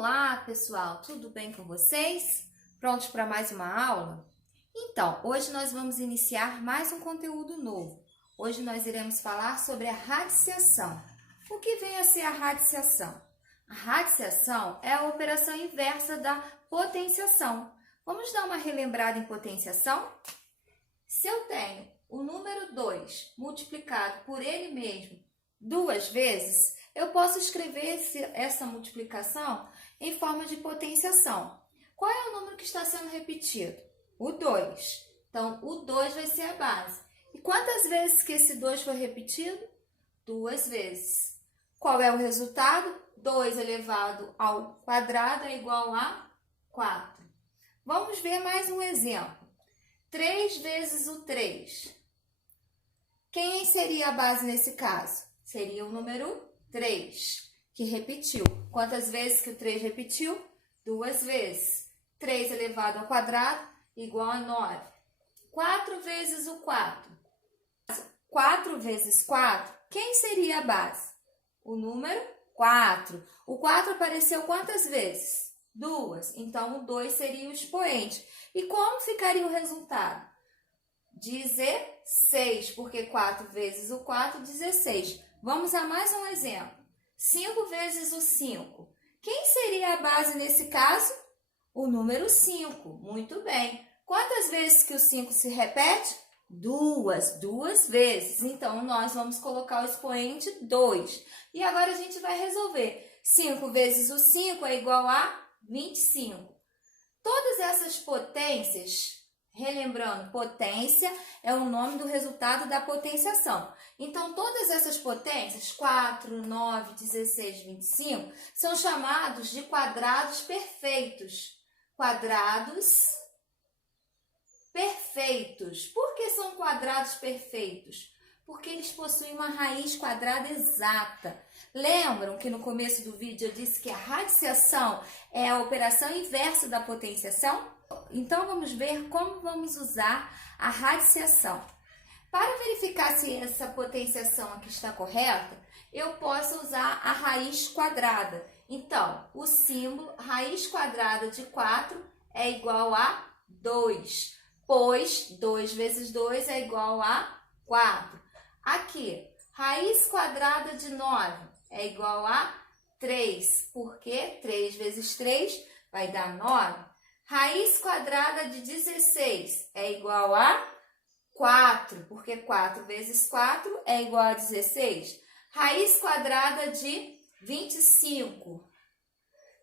Olá, pessoal! Tudo bem com vocês? Prontos para mais uma aula? Então, hoje nós vamos iniciar mais um conteúdo novo. Hoje nós iremos falar sobre a radiciação. O que vem a ser a radiciação? A radiciação é a operação inversa da potenciação. Vamos dar uma relembrada em potenciação? Se eu tenho o número 2 multiplicado por ele mesmo duas vezes, eu posso escrever essa multiplicação em forma de potenciação. Qual é o número que está sendo repetido? O 2. Então, o 2 vai ser a base. E quantas vezes que esse 2 foi repetido? Duas vezes. Qual é o resultado? 2 elevado ao quadrado é igual a 4. Vamos ver mais um exemplo. 3 vezes o 3. Quem seria a base nesse caso? Seria o número 3, que repetiu. Quantas vezes que o 3 repetiu? Duas vezes. 3 elevado ao quadrado igual a 9. 4 vezes o 4. 4 vezes 4, quem seria a base? O número 4. O 4 apareceu quantas vezes? Duas. Então, o 2 seria o expoente. E como ficaria o resultado? 16, porque 4 vezes o 4, 16. Vamos a mais um exemplo. 5 vezes o 5. Quem seria a base nesse caso? O número 5. Muito bem. Quantas vezes que o 5 se repete? Duas vezes. Então, nós vamos colocar o expoente 2. E agora a gente vai resolver. 5 vezes o 5 é igual a 25. Todas essas potências, relembrando, potência é o nome do resultado da potenciação. Então, todas essas potências, 4, 9, 16, 25, são chamados de quadrados perfeitos. Quadrados perfeitos. Por que são quadrados perfeitos? Porque eles possuem uma raiz quadrada exata. Lembram que no começo do vídeo eu disse que a radiciação é a operação inversa da potenciação? Então, vamos ver como vamos usar a radiciação. Para verificar se essa potenciação aqui está correta, eu posso usar a raiz quadrada. Então, o símbolo raiz quadrada de 4 é igual a 2, pois 2 vezes 2 é igual a 4. Aqui, raiz quadrada de 9 é igual a 3, porque 3 vezes 3 vai dar 9. Raiz quadrada de 16 é igual a 4, porque 4 vezes 4 é igual a 16. Raiz quadrada de 25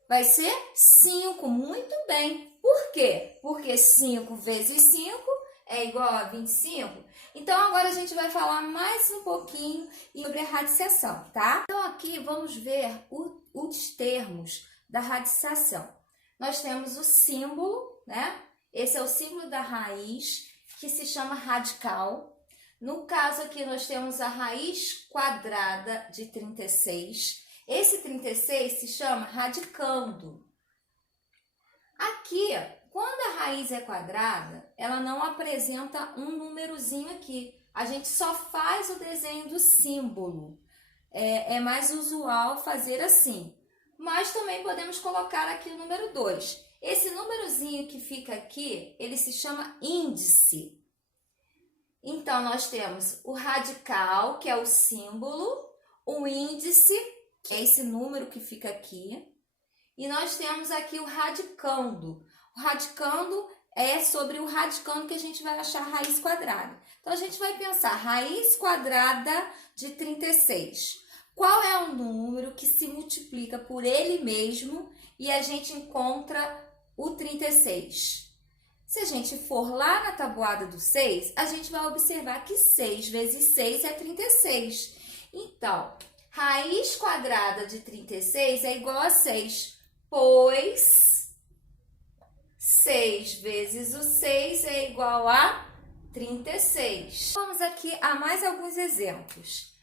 vai ser 5, muito bem. Por quê? Porque 5 vezes 5 é igual a 25. Então, agora a gente vai falar mais um pouquinho sobre a radiciação, tá? Então, aqui vamos ver os termos da radiciação. Nós temos o símbolo, né? Esse é o símbolo da raiz, que se chama radical. No caso aqui, nós temos a raiz quadrada de 36. Esse 36 se chama radicando. Aqui, quando a raiz é quadrada, ela não apresenta um númerozinho aqui. A gente só faz o desenho do símbolo. É mais usual fazer assim. Mas também podemos colocar aqui o número 2. Esse númerozinho que fica aqui, ele se chama índice. Então, nós temos o radical, que é o símbolo, o índice, que é esse número que fica aqui, e nós temos aqui o radicando. O radicando é sobre o radicando que a gente vai achar a raiz quadrada. Então, a gente vai pensar raiz quadrada de 36. Qual é o número que se multiplica por ele mesmo e a gente encontra o 36? Se a gente for lá na tabuada do 6, a gente vai observar que 6 vezes 6 é 36. Então, raiz quadrada de 36 é igual a 6, pois 6 vezes o 6 é igual a 36. Vamos aqui a mais alguns exemplos.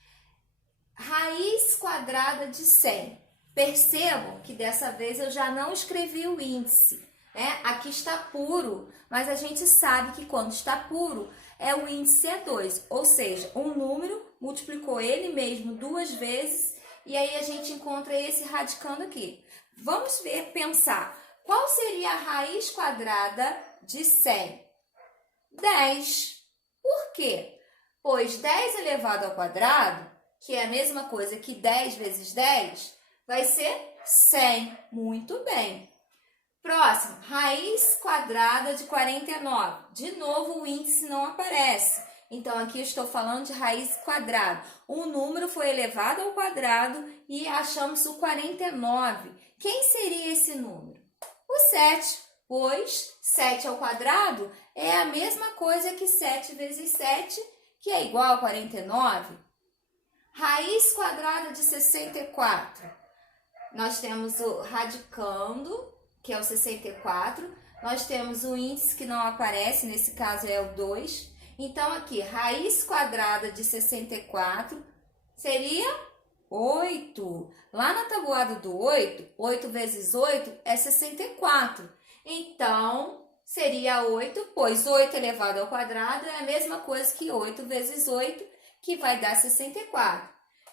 Raiz quadrada de 100. Percebam que dessa vez eu já não escrevi o índice, né? Aqui está puro, mas a gente sabe que quando está puro, o índice é 2. Ou seja, um número multiplicou ele mesmo duas vezes e aí a gente encontra esse radicando aqui. Vamos pensar. Qual seria a raiz quadrada de 100? 10. Por quê? Pois 10 elevado ao quadrado, que é a mesma coisa que 10 vezes 10, vai ser 100. Muito bem. Próximo, raiz quadrada de 49. De novo, o índice não aparece. Então, aqui eu estou falando de raiz quadrada. Um número foi elevado ao quadrado e achamos o 49. Quem seria esse número? O 7, pois 7 ao quadrado é a mesma coisa que 7 vezes 7, que é igual a 49. Raiz quadrada de 64. Nós temos o radicando, que é o 64. Nós temos o índice que não aparece, nesse caso é o 2. Então, aqui, raiz quadrada de 64 seria 8. Lá na tabuada do 8, 8 vezes 8 é 64. Então, seria 8, pois 8 elevado ao quadrado é a mesma coisa que 8 vezes 8, que vai dar 64.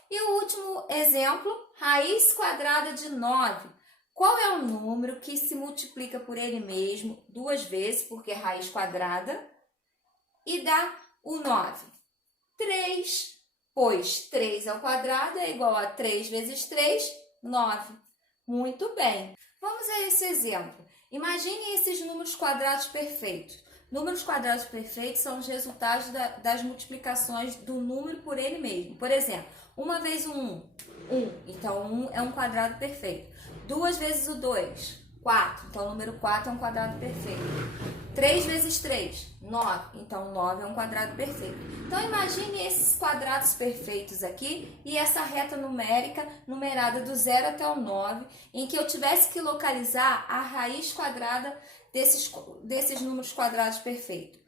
E o último exemplo, raiz quadrada de 9. Qual é o número que se multiplica por ele mesmo duas vezes, porque é raiz quadrada, e dá o 9? 3, pois 3 ao quadrado é igual a 3 vezes 3, 9. Muito bem. Vamos a esse exemplo. Imagine esses números quadrados perfeitos. Números quadrados perfeitos são os resultados das multiplicações do número por ele mesmo. Por exemplo, 1 vezes o 1, 1. Então, 1 é um quadrado perfeito. 2 vezes o 2, 4. Então, o número 4 é um quadrado perfeito. 3 vezes 3, 9. Então, 9 é um quadrado perfeito. Então, imagine esses quadrados perfeitos aqui e essa reta numérica numerada do 0 até o 9, em que eu tivesse que localizar a raiz quadrada desses números quadrados perfeitos.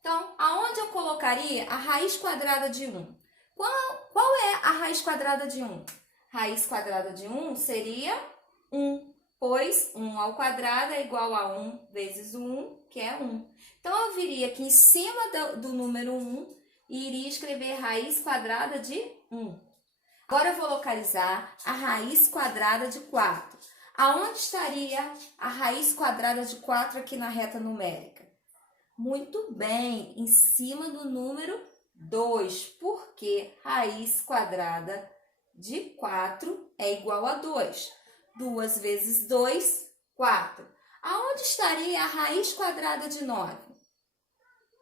Então, aonde eu colocaria a raiz quadrada de 1? Qual é a raiz quadrada de 1? Raiz quadrada de 1 seria 1, pois 1 ao quadrado é igual a 1 vezes o 1, que é 1. Então, eu viria aqui em cima do número 1 e iria escrever raiz quadrada de 1. Agora, eu vou localizar a raiz quadrada de 4. Aonde estaria a raiz quadrada de 4 aqui na reta numérica? Muito bem, em cima do número 2, porque raiz quadrada de 4 é igual a 2. 2 vezes 2, 4. Aonde estaria a raiz quadrada de 9?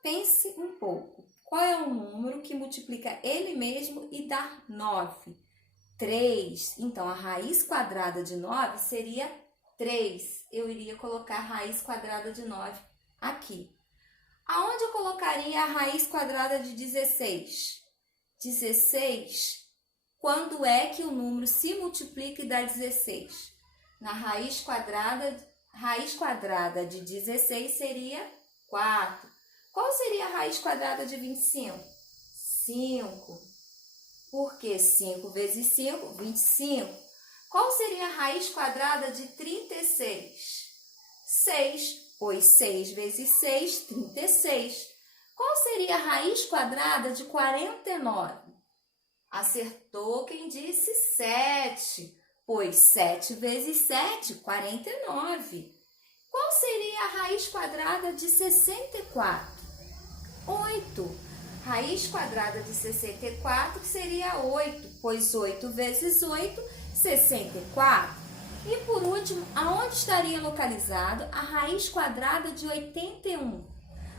Pense um pouco. Qual é o número que multiplica ele mesmo e dá 9? 3. Então, a raiz quadrada de 9 seria 3. Eu iria colocar a raiz quadrada de 9 aqui. Aonde eu colocaria a raiz quadrada de 16? 16. Quando é que o número se multiplica e dá 16? Na raiz quadrada de 16 seria 4. Qual seria a raiz quadrada de 25? 5. Porque 5 vezes 5, 25. Qual seria a raiz quadrada de 36? 6, pois 6 vezes 6, 36. Qual seria a raiz quadrada de 49? Acertou quem disse 7, pois 7 vezes 7, 49. Qual seria a raiz quadrada de 64? 8. Raiz quadrada de 64 seria 8, pois 8 vezes 8, 64. E por último, aonde estaria localizado a raiz quadrada de 81?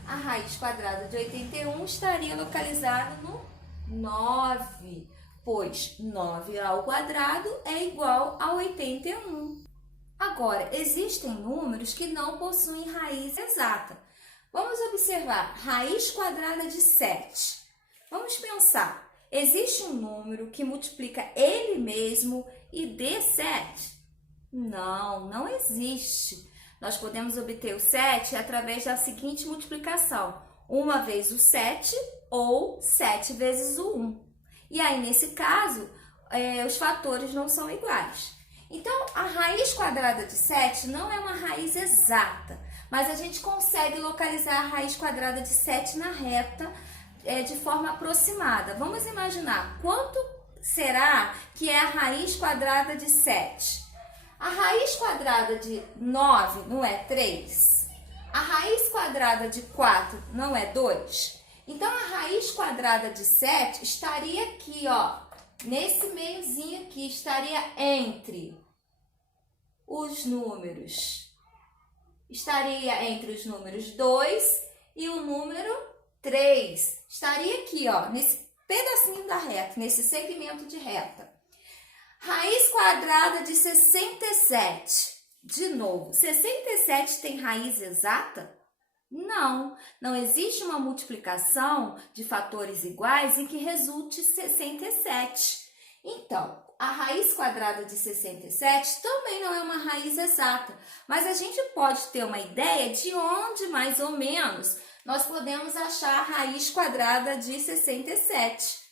A raiz quadrada de 81 estaria localizada no 9, pois 9 ao quadrado é igual a 81. Agora, existem números que não possuem raiz exata. Vamos observar, raiz quadrada de 7. Vamos pensar, existe um número que multiplica ele mesmo e dê 7? Não, não existe. Nós podemos obter o 7 através da seguinte multiplicação. 1 vezes o 7 ou 7 vezes o 1. E aí, nesse caso, os fatores não são iguais. Então, a raiz quadrada de 7 não é uma raiz exata, mas a gente consegue localizar a raiz quadrada de 7 na reta de forma aproximada. Vamos imaginar quanto será que é a raiz quadrada de 7? A raiz quadrada de 9 não é 3? A raiz quadrada de 4 não é 2? Então, a raiz quadrada de 7 estaria aqui, ó, nesse meiozinho aqui, estaria entre os números. Estaria entre os números 2 e o número 3. Estaria aqui, ó, nesse pedacinho da reta, nesse segmento de reta. Raiz quadrada de 67. De novo, 67 tem raiz exata? Não, não existe uma multiplicação de fatores iguais em que resulte 67. Então, a raiz quadrada de 67 também não é uma raiz exata, mas a gente pode ter uma ideia de onde, mais ou menos, nós podemos achar a raiz quadrada de 67.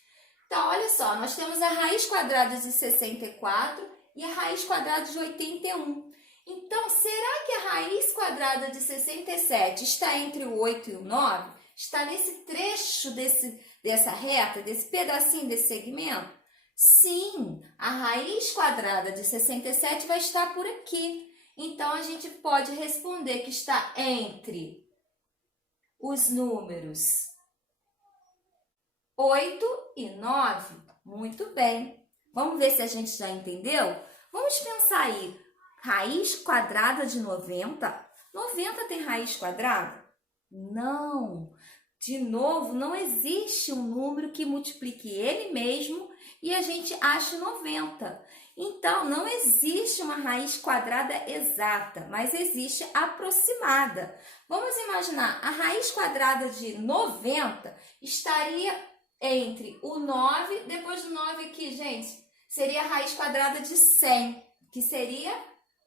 Então, olha só, nós temos a raiz quadrada de 64 e a raiz quadrada de 81. Então, será que a raiz quadrada de 67 está entre o 8 e o 9? Está nesse trecho dessa reta, desse pedacinho desse segmento? Sim, a raiz quadrada de 67 vai estar por aqui. Então, a gente pode responder que está entre os números 8 e 9. Muito bem. Vamos ver se a gente já entendeu? Vamos pensar aí. Raiz quadrada de 90? 90 tem raiz quadrada? Não. De novo, não existe um número que multiplique ele mesmo e a gente ache 90. Então, não existe uma raiz quadrada exata, mas existe aproximada. Vamos imaginar, a raiz quadrada de 90 estaria entre o 9, depois do 9 aqui, gente, seria a raiz quadrada de 100, que seria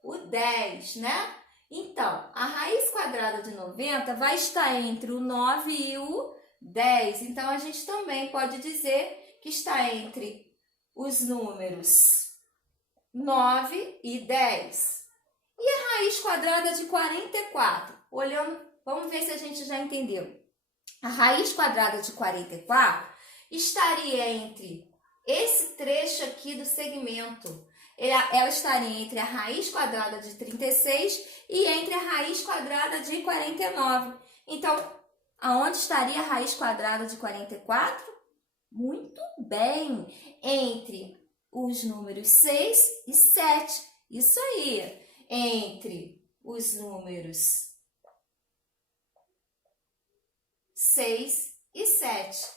o 10, né? Então, a raiz quadrada de 90 vai estar entre o 9 e o 10. Então, a gente também pode dizer que está entre os números 9 e 10. E a raiz quadrada de 44? Olhando, vamos ver se a gente já entendeu. A raiz quadrada de 44 estaria entre esse trecho aqui do segmento. Ela estaria entre a raiz quadrada de 36 e entre a raiz quadrada de 49. Então, aonde estaria a raiz quadrada de 44? Muito bem, entre os números 6 e 7. Isso aí, entre os números 6 e 7.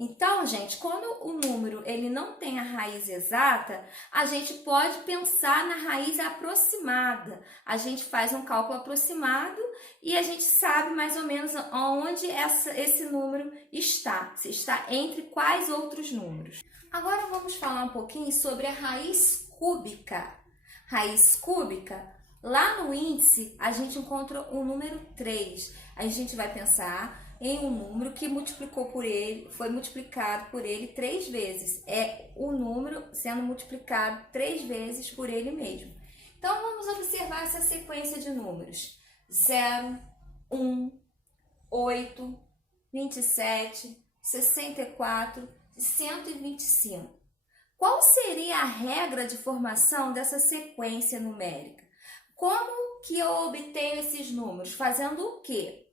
Então, gente, quando o número ele não tem a raiz exata, a gente pode pensar na raiz aproximada. A gente faz um cálculo aproximado e a gente sabe mais ou menos onde esse número está, se está entre quais outros números. Agora vamos falar um pouquinho sobre a raiz cúbica. Raiz cúbica, lá no índice, a gente encontra o número 3. A gente vai pensar em um número que foi multiplicado por ele 3 vezes. É o número sendo multiplicado 3 vezes por ele mesmo. Então, vamos observar essa sequência de números. 0, 1, 8, 27, 64 e 125. Qual seria a regra de formação dessa sequência numérica? Como que eu obtenho esses números? Fazendo o quê?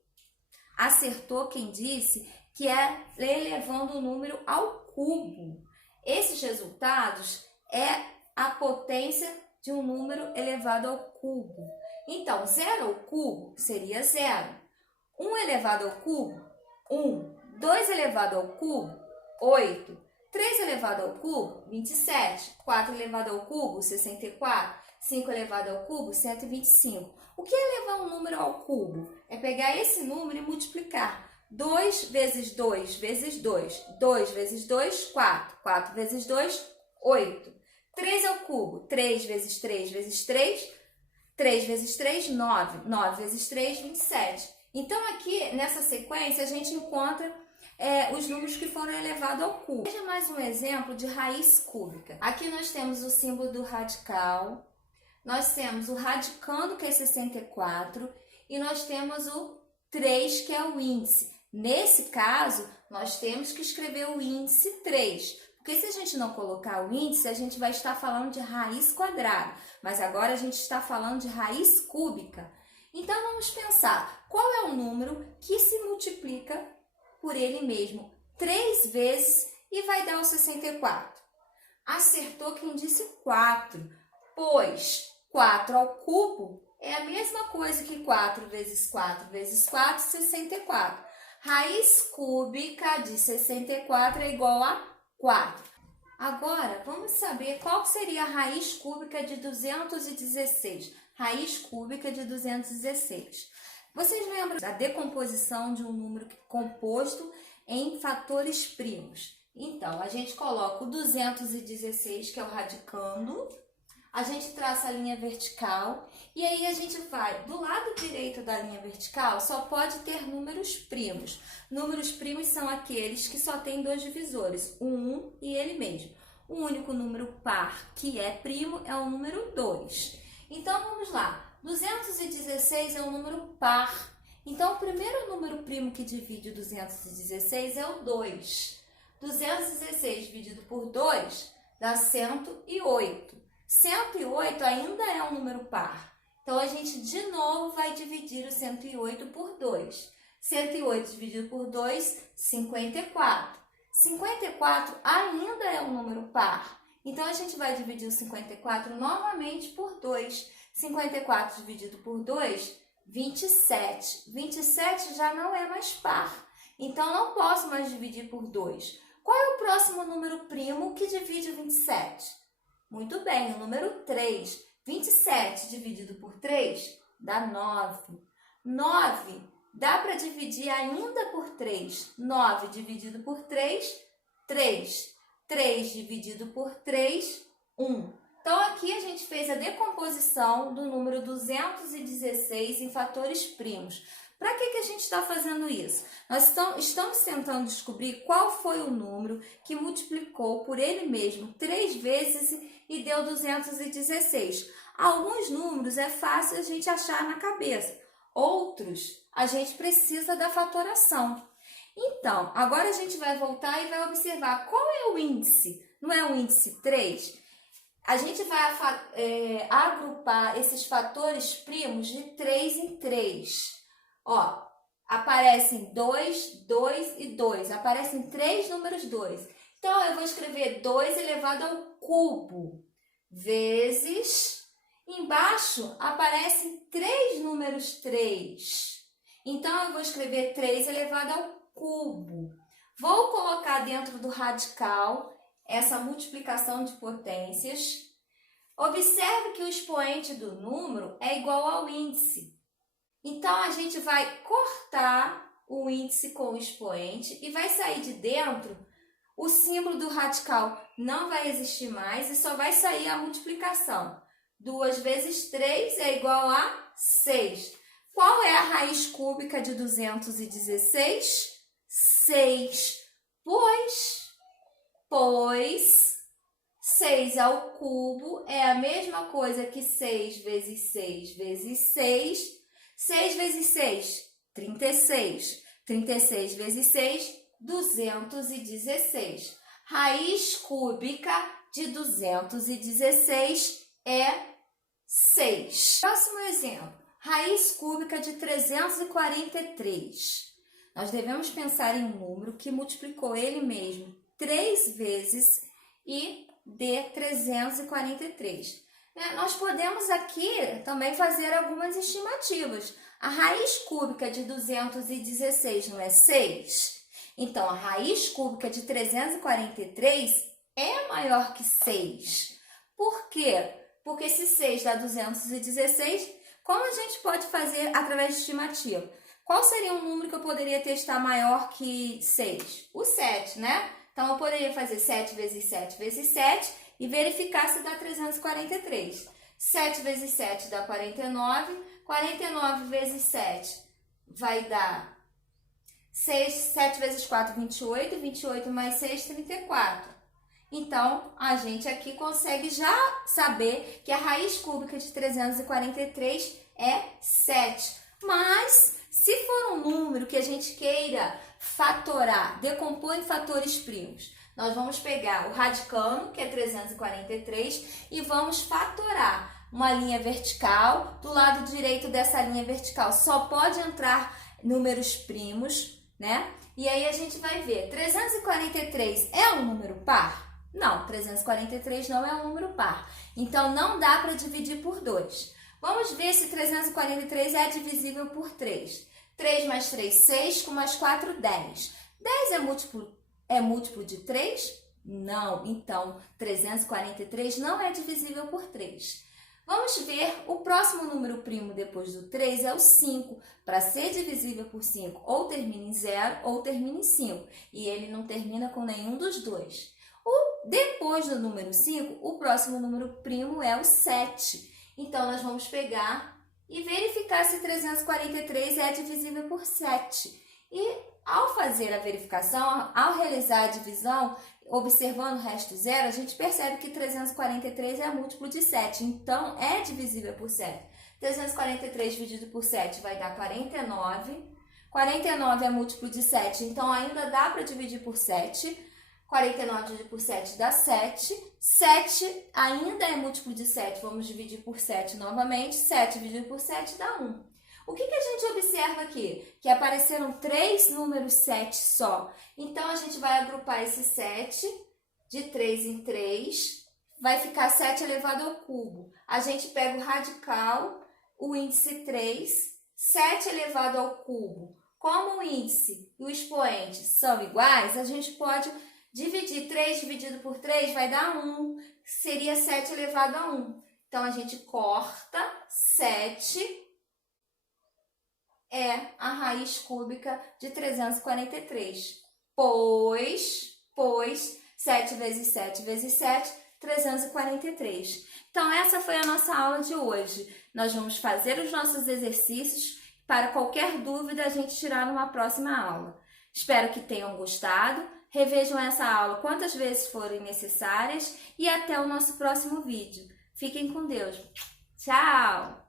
Acertou quem disse que é elevando o número ao cubo. Esses resultados é a potência de um número elevado ao cubo. Então, 0 ao cubo seria 0. 1 elevado ao cubo, 1. 2 elevado ao cubo, 8. 3 elevado ao cubo, 27. 4 elevado ao cubo, 64. 5 elevado ao cubo, 125. O que é elevar um número ao cubo? É pegar esse número e multiplicar. 2 vezes 2 vezes 2. 2 vezes 2, 4. 4 vezes 2, 8. 3 ao cubo. 3 vezes 3 vezes 3. 3 vezes 3, 9. 9 vezes 3, 27. Então, aqui nessa sequência, a gente encontra os números que foram elevados ao cubo. Veja mais um exemplo de raiz cúbica. Aqui nós temos o símbolo do radical. Nós temos o radicando, que é 64, e nós temos o 3, que é o índice. Nesse caso, nós temos que escrever o índice 3, Porque se a gente não colocar o índice, a gente vai estar falando de raiz quadrada, mas agora a gente está falando de raiz cúbica. Então, vamos pensar, qual é o número que se multiplica por ele mesmo 3 vezes e vai dar o 64? Acertou quem disse 4, pois 4 ao cubo é a mesma coisa que 4 vezes 4 vezes 4, 64. Raiz cúbica de 64 é igual a 4. Agora, vamos saber qual seria a raiz cúbica de 216. Raiz cúbica de 216. Vocês lembram da decomposição de um número composto em fatores primos? Então, a gente coloca o 216, que é o radicando, a gente traça a linha vertical e aí a gente vai, do lado direito da linha vertical, só pode ter números primos. Números primos são aqueles que só têm 2 divisores, o 1 e ele mesmo. O único número par que é primo é o número 2. Então, vamos lá. 216 é um número par. Então, o primeiro número primo que divide o 216 é o 2. 216 dividido por 2 dá 108. 108 ainda é um número par. Então, a gente de novo vai dividir o 108 por 2. 108 dividido por 2, 54. 54 ainda é um número par. Então, a gente vai dividir o 54 novamente por 2. 54 dividido por 2, 27. 27 já não é mais par. Então, não posso mais dividir por 2. Qual é o próximo número primo que divide 27? Muito bem, o número 3. 27 dividido por 3 dá 9. 9 dá para dividir ainda por 3. 9 dividido por 3, 3. 3 dividido por 3, 1. Então, aqui a gente fez a decomposição do número 216 em fatores primos. Para que a gente está fazendo isso? Nós estamos tentando descobrir qual foi o número que multiplicou por ele mesmo 3 vezes e deu 216. Alguns números é fácil a gente achar na cabeça, outros a gente precisa da fatoração. Então, agora a gente vai voltar e vai observar qual é o índice. Não é o índice 3? A gente vai agrupar esses fatores primos de 3 em 3. Ó, aparecem 2, 2 e 2. Aparecem 3 números 2. Então, eu vou escrever 2 elevado ao cubo vezes... Embaixo aparecem 3 números 3. Então, eu vou escrever 3 elevado ao cubo. Vou colocar dentro do radical essa multiplicação de potências. Observe que o expoente do número é igual ao índice. Então, a gente vai cortar o índice com o expoente e vai sair de dentro, o símbolo do radical não vai existir mais e só vai sair a multiplicação. 2 vezes 3 é igual a 6. Qual é a raiz cúbica de 216? 6. Pois 6 ao cubo é a mesma coisa que 6 vezes 6 vezes 6. 6 vezes 6, 36. 36 vezes 6, 216. Raiz cúbica de 216 é 6. Próximo exemplo. Raiz cúbica de 343. Nós devemos pensar em um número que multiplicou ele mesmo 3 vezes e dê 343. Nós podemos aqui também fazer algumas estimativas. A raiz cúbica de 216 não é 6? Então, a raiz cúbica de 343 é maior que 6. Por quê? Porque se 6 dá 216, como a gente pode fazer através de estimativa? Qual seria um número que eu poderia testar maior que 6? O 7, né? Então, eu poderia fazer 7 vezes 7 vezes 7 e verificar se dá 343. 7 vezes 7 dá 49. 49 vezes 7 vai dar 6. 7 vezes 4, 28. 28 mais 6, 34. Então, a gente aqui consegue já saber que a raiz cúbica de 343 é 7. Mas, se for um número que a gente queira fatorar, decompor em fatores primos, Nós vamos pegar o radicando, que é 343, e vamos fatorar uma linha vertical. Do lado direito dessa linha vertical só pode entrar números primos, né? E aí a gente vai ver, 343 é um número par? Não, 343 não é um número par. Então, não dá para dividir por 2. Vamos ver se 343 é divisível por 3. 3 mais 3, 6, com mais 4, 10. 10 é múltiplo de 3? Não. Então, 343 não é divisível por 3. Vamos ver, o próximo número primo depois do 3 é o 5. Para ser divisível por 5, ou termina em 0 ou termina em 5. E ele não termina com nenhum dos dois. Depois do número 5, o próximo número primo é o 7. Então, nós vamos pegar e verificar se 343 é divisível por 7. E ao fazer a verificação, ao realizar a divisão, observando o resto zero, a gente percebe que 343 é múltiplo de 7. Então, é divisível por 7. 343 dividido por 7 vai dar 49. 49 é múltiplo de 7, então ainda dá para dividir por 7. 49 dividido por 7 dá 7. 7 ainda é múltiplo de 7. Vamos dividir por 7 novamente. 7 dividido por 7 dá 1. O que a gente observa aqui? Que apareceram 3 números 7 só. Então, a gente vai agrupar esse 7 de 3 em 3. Vai ficar 7 elevado ao cubo. A gente pega o radical, o índice 3. 7 elevado ao cubo. Como o índice e o expoente são iguais, a gente pode dividir 3 dividido por 3 vai dar 1, seria 7 elevado a 1. Então, a gente corta 7, é a raiz cúbica de 343. Pois 7 vezes 7 vezes 7, 343. Então, essa foi a nossa aula de hoje. Nós vamos fazer os nossos exercícios. Para qualquer dúvida, a gente tirar numa próxima aula. Espero que tenham gostado. Revejam essa aula quantas vezes forem necessárias e até o nosso próximo vídeo. Fiquem com Deus. Tchau!